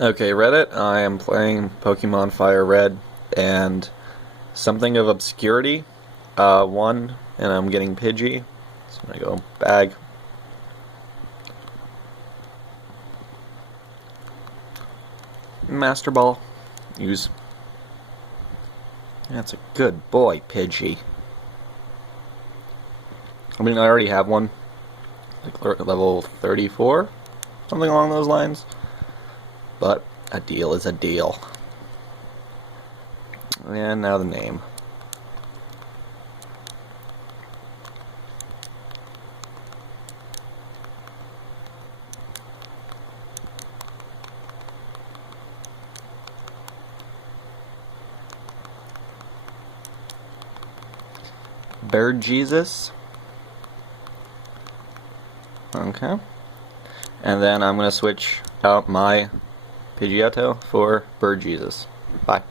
Okay, Reddit, I am playing Pokemon Fire Red and something of obscurity won, and I'm getting Pidgey. So I'm gonna go bag. Master Ball. Use. That's a good boy, Pidgey. I mean, I already have one. Like level 34? Something along those lines. But a deal is a deal. And now the name. Bird Jesus. Okay. And then I'm going to switch out my Pidgeotto for Bird Jesus. Bye.